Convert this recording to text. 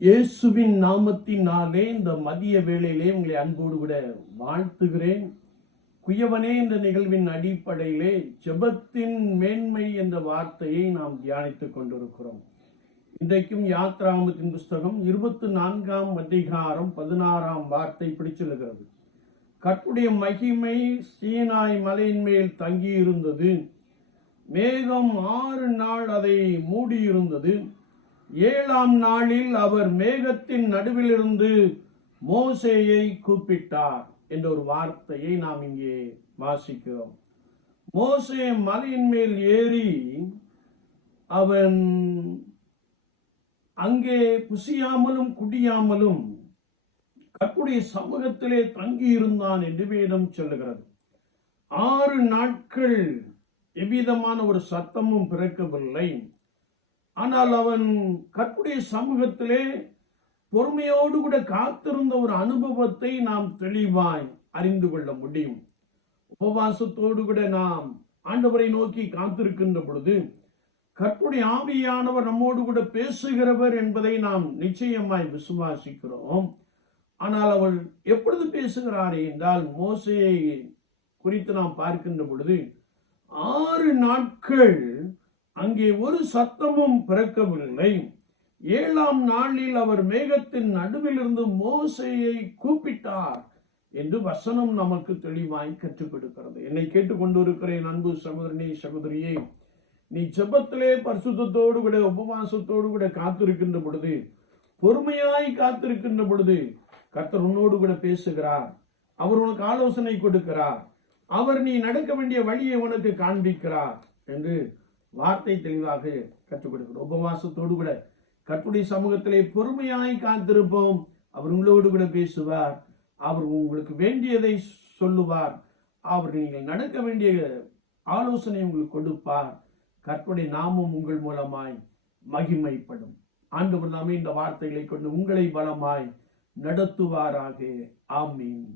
இயேசுவின் நாமத்தினாலே இந்த மதிய வேளையிலே உங்களை அன்போடு கூட வாழ்த்துகிறேன். குயவனே என்ற நிகழ்வின் அடிப்படையிலே ஜெபத்தின் மேன்மை என்ற வார்த்தையை நாம் தியானித்துக் கொண்டிருக்கிறோம். இன்றைக்கும் யாத்ராமத்தின் புஸ்தகம் இருபத்தி நான்காம் அதிகாரம் பதினாறாம் வார்த்தை பிடிச்சிருக்கிறது. கற்புடைய மகிமை சீனாய் மலையின் மேல் தங்கியிருந்தது. மேகம் ஆறு நாள் அதை மூடியிருந்தது. ஏழாம் நாளில் அவர் மேகத்தின் நடுவிலிருந்து மோசேயை கூப்பிட்டார் என்ற ஒரு வார்த்தையை நாம் இங்கே வாசிக்கிறோம். மோசே மலையின் மேல் ஏறி அவன் அங்கே புசியாமலும் குடியாமலும் கற்புடைய சமூகத்திலே தங்கியிருந்தான் என்று வேதம் சொல்லுகிறது. ஆறு நாட்கள் எவ்விதமான ஒரு சத்தமும் பிறக்கவில்லை. ஆனால் அவன் கற்புடைய சமூகத்திலே பொறுமையோடு கூட காத்திருந்த ஒரு அனுபவத்தை நாம் தெளிவாய் அறிந்து கொள்ள முடியும். உபவாசத்தோடு கூட நாம் ஆண்டவரை நோக்கி காத்திருக்கின்ற பொழுது கற்புடைய ஆவியானவர் நம்மோடு கூட பேசுகிறவர் என்பதை நாம் நிச்சயமாய் விசுவாசிக்கிறோம். ஆனால் அவள் எப்பொழுது பேசுகிறார் என்றால் மோசையை குறித்து நாம் பார்க்கின்ற பொழுது ஆறு நாட்கள் அங்கே ஒரு சத்தமும் பிறக்கவில்லை. ஏழாம் நாளில் அவர் மேகத்தின் நடுவிலிருந்து மோசையை கூப்பிட்டார் என்று வசனம் நமக்கு தெளிவாய் கற்றுக் கொடுக்கிறது என்னை கேட்டுக்கொண்டிருக்கிறேன் அன்பு சகோதரனே சகோதரியே. நீ ஜெபத்திலே பரிசுத்தோடு கூட உபவாசத்தோடு கூட காத்திருக்கின்ற பொழுது பொறுமையாய் காத்திருக்கின்ற பொழுது கர்த்தர் உன்னோடு கூட பேசுகிறார். அவர் உனக்கு ஆலோசனை கொடுக்கிறார். அவர் நீ நடக்க வேண்டிய வழியை உனக்கு காண்பிக்கிறார் என்று வார்த்தை தெளிவாக கற்றுக் கொடுக்கிறோம் உபவாசத்தோடு கூட கற்புடைய சமூகத்திலே பொறுமையாய் காத்திருப்போம். அவர் உங்களோடு கூட பேசுவார். அவர் உங்களுக்கு வேண்டியதை சொல்லுவார். அவர் நீங்கள் நடக்க வேண்டிய ஆலோசனை உங்களுக்கு கொடுப்பார். கற்பனை நாமும் உங்கள் மூலமாய் மகிமைப்படும். ஆண்டவர் நாமே இந்த வார்த்தைகளை கொண்டு உங்களை பலமாய் நடத்துவாராக. ஆமீன்.